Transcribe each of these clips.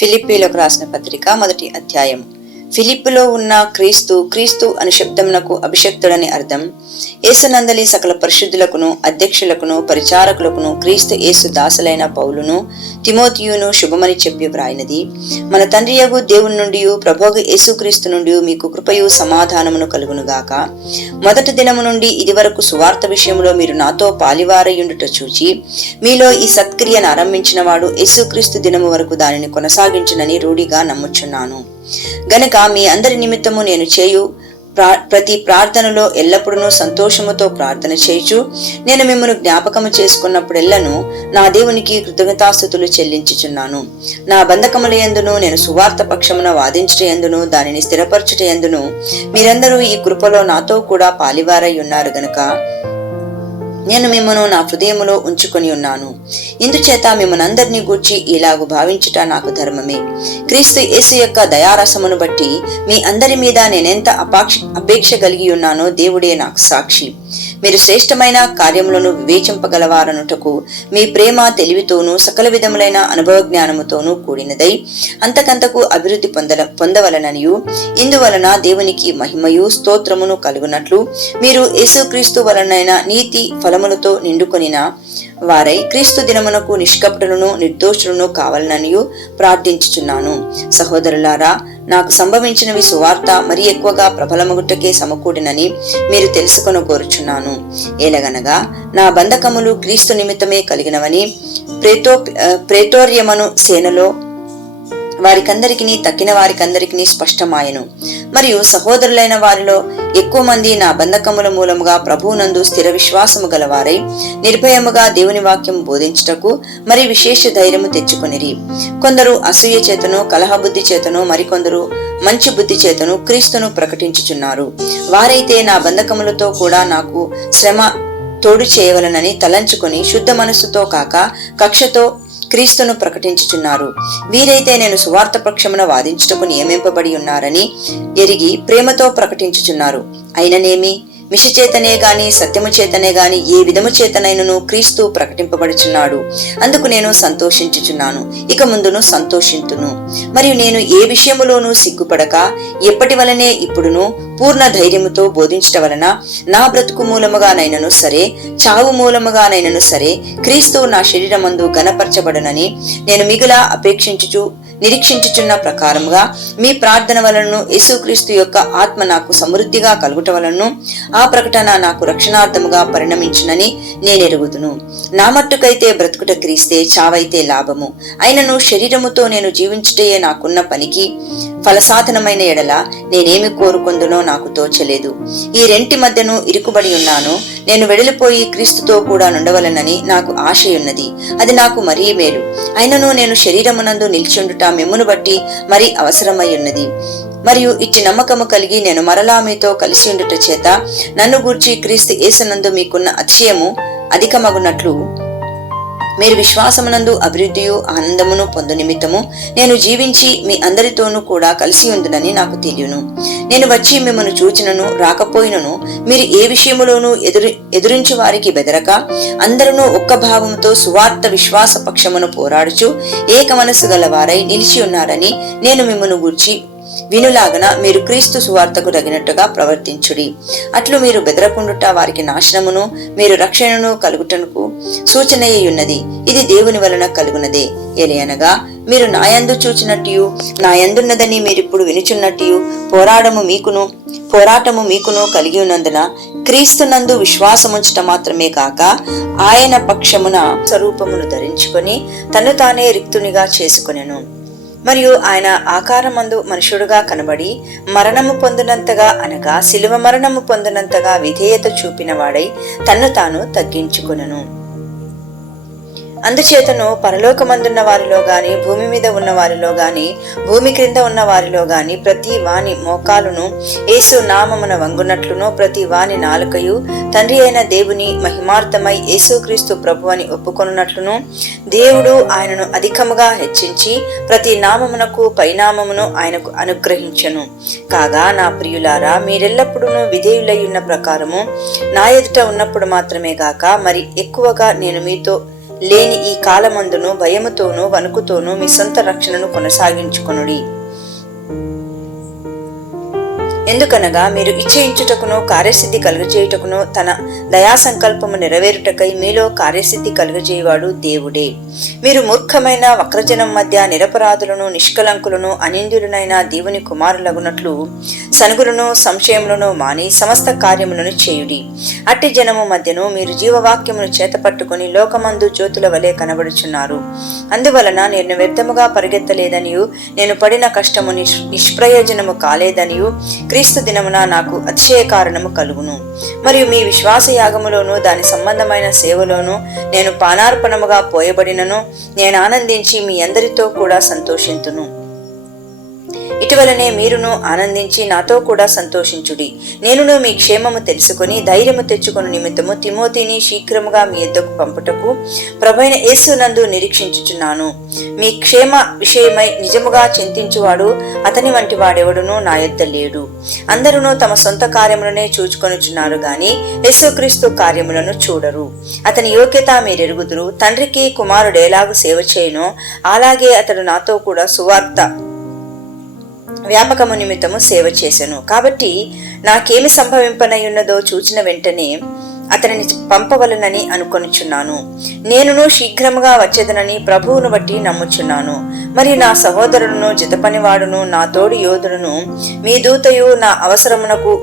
ఫిలిప్పీలకు రాసిన పత్రిక 1వ అధ్యాయం. ఫిలిప్పులో ఉన్న క్రీస్తు, క్రీస్తు అను శబ్దమునకు అభిషక్తుడని అర్థం. యేసునందలి సకల పరిశుద్ధులకును, అధ్యక్షులకును, పరిచారకులకును, క్రీస్తు యేసు దాసులైన పౌలును, తిమోతియును శుభమని చెప్పి వ్రాయినది. మన తండ్రియగు దేవుని నుండి, ప్రభువు యేసుక్రీస్తు నుండి మీకు కృపయు సమాధానమును కలుగునుగాక. మొదటి దినము నుండి ఇది వరకు సువార్త విషయంలో మీరు నాతో పాలివారయుండుట చూచి, మీలో ఈ సత్క్రియను ఆరంభించిన వాడు యేసుక్రీస్తు దినము వరకు దానిని కొనసాగించునని రూఢిగా నమ్ముచున్నాను. గనక మీ అందరి నిమిత్తము నేను చేయు ప్రతి ప్రార్థనలో ఎల్లప్పుడూ సంతోషముతో ప్రార్థన చేయుచు, నేను మిమ్మల్ని జ్ఞాపకము చేసుకున్నప్పుడెల్లను నా దేవునికి కృతజ్ఞతాస్తుతులు చెల్లించుచున్నాను. నా బంధకముల యందును, నేను సువార్త పక్షమున వాదించుట యందును, దానిని స్థిరపరచుట యందును మీరందరూ ఈ కృపలో నాతో కూడా పాలివారై ఉన్నారు గనుక నేను మిమ్మను నా హృదయములో ఉంచుకొని ఉన్నాను. ఇందుచేత మిమ్మల్నందరినీ గూర్చి ఇలాగు భావించుట నాకు ధర్మమే. క్రీస్తు యేసు యొక్క దయారసమును బట్టి మీ అందరి మీద నేనెంత అపేక్ష కలిగి ఉన్నానో దేవుడే నాకు సాక్షి. మీరు శ్రేష్టమైన కార్యములను వివేచింపగలవారనుటకు మీ ప్రేమ తెలివితోనూ సకల విధములైన అనుభవ జ్ఞానముతోనూ కూడినదై అంతకంతకు అభివృద్ధి పొందవలననియు, ఇందువలన దేవునికి మహిమయు స్తోత్రమును కలుగునట్లు మీరు యేసుక్రీస్తు వలనైన నీతి ఫలములతో నిండుకొనిన వారై క్రీస్తు దినమునకు నిష్కపటులను నిర్దోషులను కావాలననియు ప్రార్థించుచున్నాను. సహోదరులారా, నాకు సంభవించినవి సువార్త మరి ఎక్కువగా ప్రబలమగుటకే సమకూడినని మీరు తెలుసుకొని కోరుచున్నాను. ఏలగనగా నా బంధకములు క్రీస్తు నిమిత్తమే కలిగినవని ప్రేటోర్యమను సేనలో వారికందరికీ తక్కిన వారికందరికీ స్పష్టమాయను. మరియు సహోదరులైన వారిలో ఎక్కువ మంది నా బంధకముల మూలముగా ప్రభువునందు స్థిర విశ్వాసము గలవారై నిర్భయముగా దేవుని వాక్యం బోధించుటకు మరి విశేష ధైర్యము తెచ్చుకొనిరి. కొందరు అసూయ చేతను, కలహబుద్ధి చేతను, మరికొందరు మంచి బుద్ధి చేతను క్రీస్తును ప్రకటించుచున్నారు. వారైతే నా బంధకములతో కూడా నాకు శ్రమ తోడు చేయవలనని తలంచుకొని శుద్ధ మనస్సుతో కాక కక్షతో క్రీస్తును ప్రకటించుచున్నారు. వీరైతే నేను సువార్త పక్షమున వాదించుటకు నియమింపబడి ఉన్నారని ఎరిగి ప్రేమతో ప్రకటించుచున్నారు. అయిననేమి, మిష చేతనే గాని సత్యము చేతనే గాని ఏ విధము చేతనైనను క్రీస్తు ప్రకటింపబడుచున్నాడు. అందుకు నేను సంతోషించుచున్నాను, ఇక ముందును సంతోషింతును. మరియు నేను ఏ విషయములోనూ సిగ్గుపడక ఎప్పటి వలనే ఇప్పుడును పూర్ణ ధైర్యముతో బోధించట వలన నా బ్రతుకు మూలముగానైనను సరే, చావు మూలముగానైనను సరే క్రీస్తు నా శరీరమందు ఘనపరచబడునని నేను మిగులా నిరీక్షించుచున్న ప్రకారముగా మీ ప్రార్థన వలనను యేసుక్రీస్తు యొక్క ఆత్మ నాకు సమృద్ధిగా కలుగుట వలనను ఆ ప్రకటన నాకు రక్షణార్థముగా పరిణమించునని నేనెరుగుదును. నా మట్టుకైతే బ్రతుకుట క్రీస్తే, చావైతే లాభము. అయినను శరీరముతో నేను జీవించుటయే నాకున్న పనికి ఫలసాధనమైన ఎడల నేనేమి కోరుకుందునో నాకు తోచలేదు. ఈ రెంటి మధ్యను ఇరుకుబడి ఉన్నాను. నేను వెడలిపోయి క్రీస్తుతో కూడా నుండవలనని నాకు ఆశయున్నది. అది నాకు మరీ మేలు. అయినను నేను శరీరమునందు నిలిచుండుట మిమ్మును బట్టి మరీ అవసరమై ఉన్నది. మరియు ఇట్టి నమ్మకము కలిగి నేను మరలా మీతో కలిసి ఉండుట చేత నన్ను గూర్చి క్రీస్తు యేసునందు మీకున్న అతిశయము అధికమగునట్లు మీరు విశ్వాసమునందు అభివృద్ధియు ఆనందమును పొందు నిమిత్తము నేను జీవించి మీ అందరితోనూ కూడా కలిసి ఉందునని నాకు తెలియను. నేను వచ్చి మిమ్మల్ని చూచినను రాకపోయినను మీరు ఏ విషయములోనూ ఎదురించి వారికి బెదరక అందరూ ఒక్క భావముతో సువార్త విశ్వాస పక్షమును పోరాడుచు ఏక మనస్సు గలవారై నిలిచి ఉన్నారని నేను మిమ్మల్ని గూర్చి వినులాగన మీరు క్రీస్తు సువార్తకు తగినట్టుగా ప్రవర్తించుడి. అట్లు మీరు బెదరకుండుట వారికి నాశనమును, మీరు రక్షణను కలుగుటకు సూచనయ్యున్నది. ఇది దేవుని వలన కలుగునదే. ఎలయనగా మీరు నాయందు చూచినట్టు నాయందున్నదని మీరిప్పుడు వినుచున్నట్టు పోరాటము మీకును కలిగి ఉన్నందున క్రీస్తునందు విశ్వాసముంచట మాత్రమే కాక ఆయన పక్షమున స్వరూపమును ధరించుకొని తను తానే రిక్తునిగా చేసుకొనెను. మరియు ఆయన ఆకారమందు మనుషుడుగా కనబడి మరణము పొందినంతగా అనగా శిలువ మరణము పొందినంతగా విధేయత చూపిన వాడై తన్ను తాను తగ్గించుకొనెను. అందుచేతను పరలోకమందున్న వారిలో గాని, భూమి మీద ఉన్న వారిలో గాని, భూమి క్రింద ఉన్న వారిలో గాని ప్రతి వాని మోకాలును యేసు నామమున వంగునట్లును, ప్రతి వాని నాలుకయు తండ్రి అయిన దేవుని మహిమార్థమై యేసుక్రీస్తు ప్రభు అని ఒప్పుకొనున్నట్లును దేవుడు ఆయనను అధికముగా హెచ్చించి ప్రతి నామమునకు పైనామమును ఆయనకు అనుగ్రహించెను. కాగా నా ప్రియులారా, మీరెల్లప్పుడూ విధేయులై ఉన్న ప్రకారము నా ఎదుట ఉన్నప్పుడు మాత్రమే గాక మరి ఎక్కువగా నేను మీతో లేని ఈ కాలమందును భయముతోనూ వణుకుతోనూ మీ సొంత రక్షణను కొనసాగించుకొనుడి. ఎందుకనగా మీరు ఇచ్చయించుటకును కార్యసిద్ధి కలుగజేయుటకును తన దయా సంకల్పము నెరవేరుటకై మీలో కార్యసిద్ధి కలుగజేయవాడు దేవుడే. మీరు మూర్ఖమైన వక్రజనం మధ్య నిరపరాధులను నిష్కలంకులను అనింద్యులనైన దేవుని కుమారులగునట్లు సనుగులను సంశయములను మాని సమస్త కార్యములను చేయుడి. అట్టి జనము మధ్యను మీరు జీవవాక్యమును చేతపట్టుకుని లోకమందు జ్యోతుల వలె కనబడుచున్నారు. అందువలన నేను వ్యర్థముగా పరిగెత్తలేదనియు నేను పడిన కష్టము నిష్ప్రయోజనము కాలేదనియు క్రీస్తు దినమున నాకు అతిశయ కారణము కలుగును. మరియు మీ విశ్వాస యాగములోను దాని సంబంధమైన సేవలోను నేను పానార్పణముగా పోయబడినను నేను ఆనందించి మీ అందరితో కూడా సంతోషింతును. ఇటువలనే మీరును ఆనందించి నాతో కూడా సంతోషించుడి. నేనును మీ క్షేమము తెలుసుకుని ధైర్యము తెచ్చుకుని నిమిత్తము తిమోతిని శీఘ్రముగా మీ యొద్దకు పంపుటకు ప్రభువైన యేసునందు నిరీక్షించుచున్నాను. మీ క్షేమ విషయమై నిజముగా చింతించువాడు అతని వంటి వాడెవడునూ నా యొద్ద లేడు. అందరూ తమ సొంత కార్యములనే చూచుకొనుచున్నారు గాని యేసుక్రీస్తు కార్యములను చూడరు. అతని యోగ్యత మీరెరుగుదురు. తండ్రికి కుమారుడు ఎలాగు సేవ చేయనో అలాగే అతడు నాతో కూడా సువార్త వ్యాపకము నిమిత్తము సేవ చేసెను. కాబట్టి నాకేమి సంభవింపనయున్నదో చూచిన వెంటనే అతనిని పంపవలనని అనుకొనుచున్నాను. నేనును శీఘ్రముగా వచ్చేదనని ప్రభువును బట్టి నమ్ముచున్నాను. మరి నా సహోదరులను జతపనివాడును నా తోడి యోధుడును మీ దూతయు నా అవసరమునకు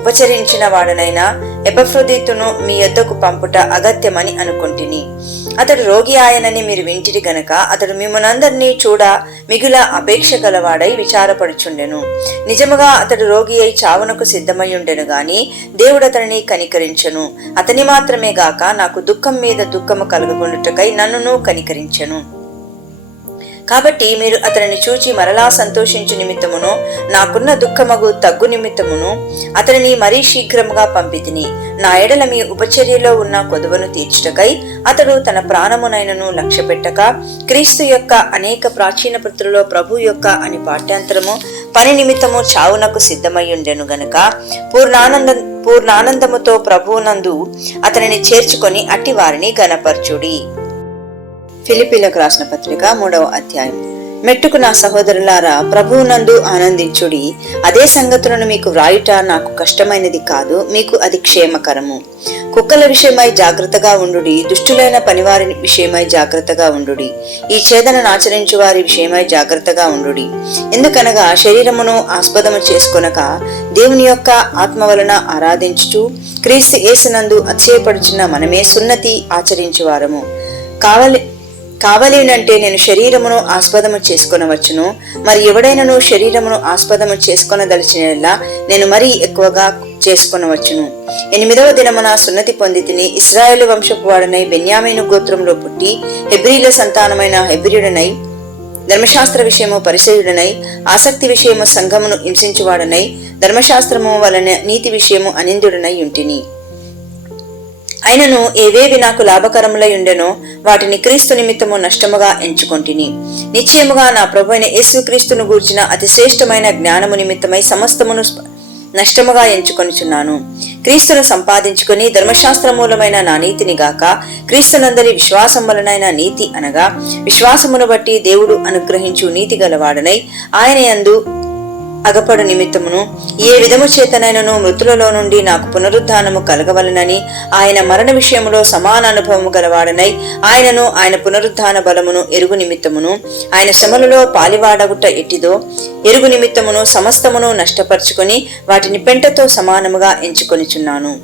ఉపచరించిన వాడనైనా ఎపఫ్రోదితును మీ యొద్దకు పంపుట అగత్యమని అనుకొంటిని. అతడు రోగి ఆయనని మీరు వింటిరి గనక అతడు మిమ్మునందరినీ చూడ మిగుల అపేక్ష గలవాడై విచారపడుచుండెను. నిజముగా అతడు రోగి అయి చావునకు సిద్ధమయ్యుండెను గాని దేవుడు అతనిని కనికరించెను. అతని మాత్రమే గాక నాకు దుఃఖం మీద దుఃఖము కలుగుకొనుటకై నన్నును కనికరించెను. కాబట్టి మీరు అతనిని చూచి మరలా సంతోషించు నిమిత్తమును నాకున్న దుఃఖమగు తగ్గు నిమిత్తమును అతనిని మరీ శీఘ్రముగా పంపితిని. నా ఎడల మీ ఉపచర్యలో ఉన్న కొదువను తీర్చుటకై అతడు తన ప్రాణమునైనను లక్ష్య పెట్టక క్రీస్తు యొక్క అనేక ప్రాచీన పత్రులో ప్రభు యొక్క అని పాఠ్యాంతరము పని నిమిత్తము చావునకు సిద్ధమయ్యుండెను గనక పూర్ణానందముతో ప్రభువునందు అతనిని చేర్చుకొని అట్టి వారిని ఘనపరచుడి. ఫిలిప్పీలకు రాసిన పత్రిక 3వ అధ్యాయం. మెట్టుకు నా సహోదరులారా, ప్రభువునందు ఆనందించుడి. అదే సంగతులను మీకు వ్రాయుట నాకు కష్టమైనది కాదు, మీకు అది క్షేమకరము. కుక్కల విషయమై జాగ్రత్తగా ఉండుడి, దుష్టులైన పనివారి విషయమై జాగ్రత్తగా ఉండుడి, ఈ ఛేదనను ఆచరించు వారి విషయమై జాగ్రత్తగా ఉండుడి. ఎందుకనగా శరీరమును ఆస్పదము చేసుకొనక దేవుని యొక్క ఆత్మ వలన ఆరాధించుచు క్రీస్తు యేసునందు అతిశయపడుచున్న మనమే సున్నతి ఆచరించువారము. కావలేనంటే నేను శరీరమును ఆస్పదము చేసుకొనవచ్చును. మరి ఎవడైనను శరీరమును ఆస్పదము చేసుకొనదలిచినలా నేను మరీ ఎక్కువగా చేసుకొనవచ్చును. 8వ దినమున సున్నతి పొంది తిని ఇశ్రాయేలు వంశపు వాడనై బెన్యామీను గోత్రంలో పుట్టి హెబ్రీల సంతానమైన హెబ్రీయుడనై ధర్మశాస్త్ర విషయము పరిసయుడనై ఆసక్తి విషయము సంఘమును హింసించువాడనై ధర్మశాస్త్రము వలన నీతి విషయము అనిందుడనై ఉంటిని. అయినను ఏవేవి నాకు లాభకరములై ఉండెనో వాటిని క్రీస్తు నిమిత్తము నష్టముగా ఎంచుకొంటిని. నిశ్చయముగా నా ప్రభువైన యేసుక్రీస్తును గూర్చిన అతి శ్రేష్టమైన జ్ఞానము నిమిత్తమై సమస్తమును నష్టముగా ఎంచుకొనిచున్నాను. క్రీస్తును సంపాదించుకుని ధర్మశాస్త్రమూలమైన నా నీతిని గాక క్రీస్తునందరి విశ్వాసం వలనైన నీతి అనగా విశ్వాసమును బట్టి దేవుడు అనుగ్రహించు నీతి గలవాడనై ఆయన యందు అగపడు నిమిత్తమును ఏ విధము చేతనైనను మృతులలో నుండి నాకు పునరుద్ధానము కలగవలనని ఆయన మరణ విషయములో సమాన అనుభవము గలవాడనై ఆయనను ఆయన పునరుద్ధాన బలమును ఎరుగు నిమిత్తమును ఆయన శ్రమలలో పాలివాడగుట ఎట్టిదో ఎరుగు నిమిత్తమును సమస్తమును నష్టపరుచుకొని వాటిని పెంటతో సమానముగా ఎంచుకొనిచున్నాను.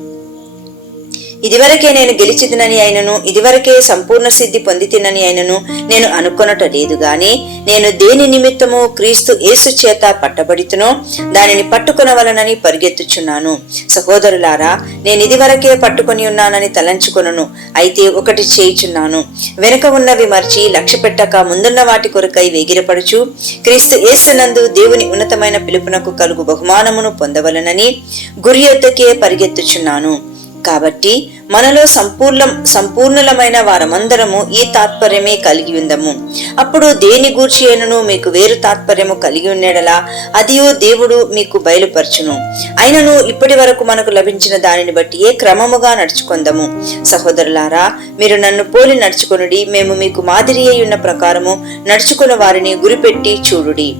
ఇదివరకే నేను గెలిచిదినని అయినను ఇదివరకే సంపూర్ణ సిద్ధి పొందితినని అయినను నేను అనుకొనట లేదు గాని నేను దేని నిమిత్తము క్రీస్తు యేసు చేత పట్టబడితునో దానిని పట్టుకొనవలనని పరిగెత్తుచున్నాను. సహోదరులారా, నేను ఇదివరకే పట్టుకొని ఉన్నానని తలంచుకొనను. అయితే ఒకటి చేయుచున్నాను, వెనుక ఉన్నవి మర్చి లక్ష్య పెట్టక ముందున్న వాటి కొరకై వేగిరపడుచు క్రీస్తు యేసునందు దేవుని ఉన్నతమైన పిలుపునకు కలుగు బహుమానమును పొందవలనని గురి యొద్దకే పరిగెత్తుచున్నాను. కాబట్టి మనలో సంపూర్ణులమైన వారమందరము ఈ తాత్పర్యమే కలిగి ఉందము. అప్పుడు దేని గూర్చి అయినను మీకు వేరు తాత్పర్యము కలిగి ఉన్నడలా అదియో దేవుడు మీకు బయలుపరచును. అయినను ఇప్పటి వరకు మనకు లభించిన దానిని బట్టి ఏ క్రమముగా నడుచుకొందము. సహోదరులారా, మీరు నన్ను పోలి నడుచుకొనుడి, మేము మీకు మాదిరి అయి ఉన్న ప్రకారము నడుచుకున్న వారిని గురిపెట్టి చూడుడి.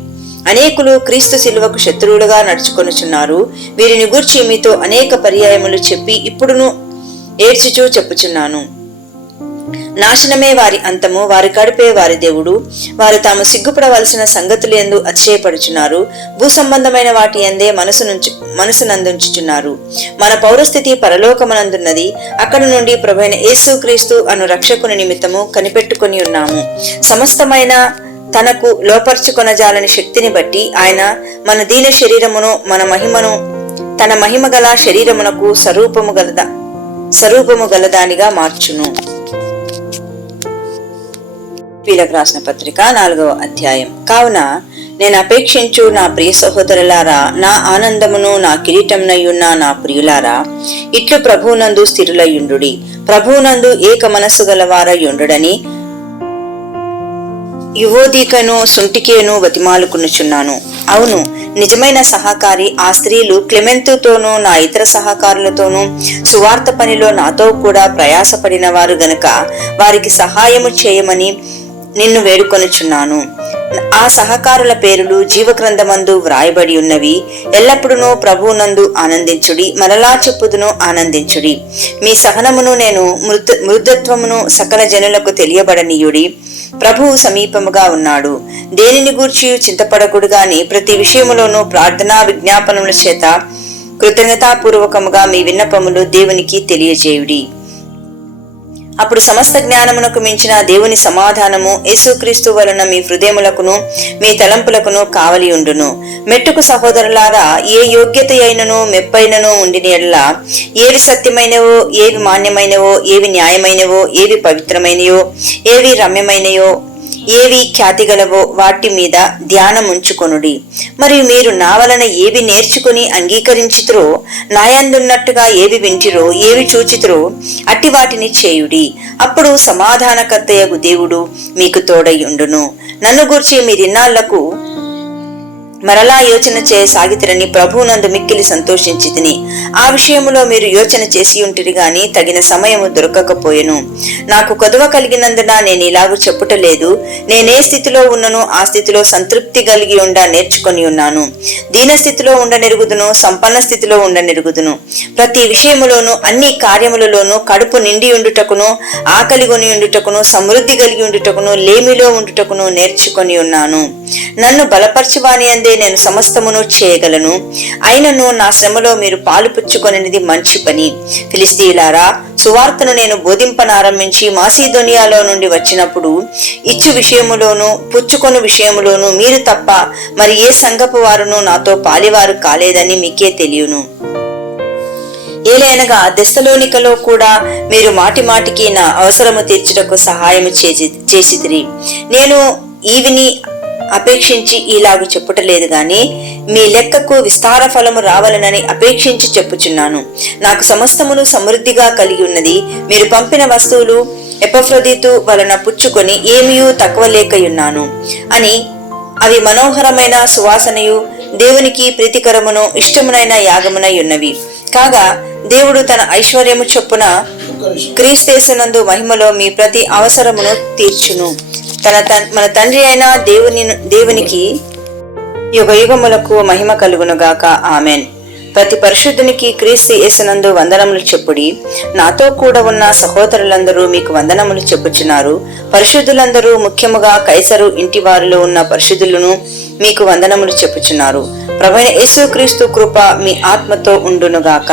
అనేకులు క్రీస్తు శిలువకు శత్రువులుగా నడుచుకొనుచున్నారు. వీరిని గూర్చి మీతో అనేక పర్యాయములు చెప్పి ఇప్పుడును ఏడ్చుచూ చెప్పుచున్నాను. నాశనమే వారి అంతము, వారి కడుపే వారి దేవుడు. వారు తాము సిగ్గుపడవలసిన సంగతులు యందు అతిశయపడుచున్నారు. భూ సంబంధమైన వాటి యందే మనసునందుంచుచున్నారు. మన పౌరస్థితి పరలోకమనందున్నది. అక్కడ నుండి ప్రభువైన యేసుక్రీస్తు అను రక్షకుని నిమిత్తము కనిపెట్టుకుని ఉన్నాము. సమస్తమైన తనకు లోపర్చుకొనజాలని శక్తిని బట్టి ఆయన మన దీన శరీరమును మన మహిమను తన మహిమ గల శరీరమునకు స్వరూపము గలదానిగా మార్చును. పీలకు రాసిన పత్రిక 4వ అధ్యాయం. కావున నేను అపేక్షించు నా ప్రియ సహోదరులారా, నా ఆనందమును నా కిరీటంనయ్యున్న నా ప్రియులారా, ఇట్లు ప్రభువునందు స్థిరులయ్యుండుడి. ప్రభువునందు ఏక మనస్సు గలవారయ్యుండుడని యువోదీకను సుంటికేను బతిమాలుకునుచున్నాను. అవును, నిజమైన సహకారి ఆ స్త్రీలు క్లెమెంతుతోనూ నా ఇతర సహకారులతోనూ సువార్త పనిలో నాతో కూడా ప్రయాసపడిన వారు గనుక వారికి సహాయము చేయమని నిన్ను వేడుకొనుచున్నాను. ఆ సహకారుల పేరులు జీవగ్రంథమందు వ్రాయబడి ఉన్నవి. ఎల్లప్పుడూ ప్రభువునందు ఆనందించుడి. మరలా చెప్పుదును, ఆనందించుడి. మీ సహనమును నేను మృదుత్వమును సకల జనులకు తెలియబడనీయుడి. ప్రభువు సమీపముగా ఉన్నాడు. దేనిని గూర్చి చింతపడకుడు గాని ప్రతి విషయములోనూ ప్రార్థనా విజ్ఞాపనముల చేత కృతజ్ఞతాపూర్వకముగా మీ విన్నపములు దేవునికి తెలియజేయుడి. అప్పుడు సమస్త జ్ఞానమునకు మించిన దేవుని సమాధానము యేసుక్రీస్తు వలన మీ హృదయములకును మీ తలంపులకును కావలి ఉండును. మెట్టుకు సహోదరులారా, ఏ యోగ్యత అయినను మెప్పైనను ఉండిన యెడల ఏవి సత్యమైనవో, ఏవి మాన్యమైనవో, ఏవి న్యాయమైనవో, ఏవి పవిత్రమైనయో, ఏవి రమ్యమైనయో, ఏవి ఖ్యాతిగలవో వాటి మీద ధ్యానముంచుకొనుడి. మరియు మీరు నా వలన ఏవి నేర్చుకుని అంగీకరించితురో, నాయందున్నట్టుగా ఏవి వింటిరో, ఏవి చూచితురో అట్టి వాటిని చేయుడి. అప్పుడు సమాధానకర్తయగు దేవుడు మీకు తోడయ్యుండును. నన్ను గూర్చి మీరిన్నాళ్లకు మరలా యోచన చేయసాగితిరని ప్రభువునందు మిక్కిలి సంతోషించి తిని. ఆ విషయములో మీరు యోచన చేసి ఉంటిరి గాని తగిన సమయము దొరకకపోయెను. నాకు కొదవ కలిగినందున నేను ఇలాగూ చెప్పుటలేదు. నేనే స్థితిలో ఉన్నను ఆ స్థితిలో సంతృప్తి కలిగి నేర్చుకొని ఉన్నాను. దీన స్థితిలో ఉండనెరుగుదును, సంపన్న స్థితిలో ఉండనెరుగుదును. ప్రతి విషయములోను అన్ని కార్యములలోనూ కడుపు నిండి ఉండుటకును, ఆకలి కొని ఉండుటకును, సమృద్ధి కలిగి ఉండుటకును, లేమిలో ఉండుటకును నేర్చుకొని ఉన్నాను. నన్ను బలపరచువాని అందే నేను సమస్తమును చేయగలను. అయినను నా శ్రమలో మీరు పాలు పుచ్చుకొనిది మంచి పని. ఫిలిస్తీయులారా, సువార్తను నేను బోధింపనారంభించి మాసిదోనియాలో నుండి వచ్చినప్పుడు ఇచ్చు విషయములోను పుచ్చుకొను విషయములోను మీరు తప్ప మరి ఏ సంఘపు వారును నాతో పాలివారు కాలేదని మీకే తెలియను. ఏలైనగా దెస్సలోనికలో కూడా మీరు మాటి మాటికి నా అవసరము తీర్చుటకు సహాయము చేసితిరి. నేను ఈవిని అపేక్షించి ఇలాగు చెప్పుటలేదు గాని మీ లెక్కకు విస్తార ఫలము రావాలనని అపేక్షించి చెప్పుచున్నాను. నాకు సమస్తమును సమృద్ధిగా కలిగి ఉన్నది. మీరు పంపిన వస్తువులు ఎపఫ్రోదితు వలన పుచ్చుకొని ఏమీయూ తక్కువ లేకయున్నాను అని అవి మనోహరమైన సువాసనయు దేవునికి ప్రీతికరమును ఇష్టమునైన యాగమునై ఉన్నవి. కాగా దేవుడు తన ఐశ్వర్యము చొప్పున క్రీస్తేసునందు మహిమలో మీ ప్రతి అవసరమును తీర్చును. మన తండ్రి అయిన దేవునికి యుగయుగములకు మహిమ కలుగునుగాక. ఆమెన్. ప్రతి పరిశుద్ధునికి క్రీస్తు యేసునందు వందనములు చెప్పుడి. నాతో కూడా ఉన్న సహోదరులందరూ మీకు వందనములు చెప్పుచున్నారు. పరిశుద్ధులందరూ, ముఖ్యముగా కైసరు ఇంటి వారిలో ఉన్న పరిశుద్ధులను మీకు వందనములు చెప్పుచున్నారు. ప్రభువైన యేసుక్రీస్తు కృప మీ ఆత్మతో ఉండునుగాక.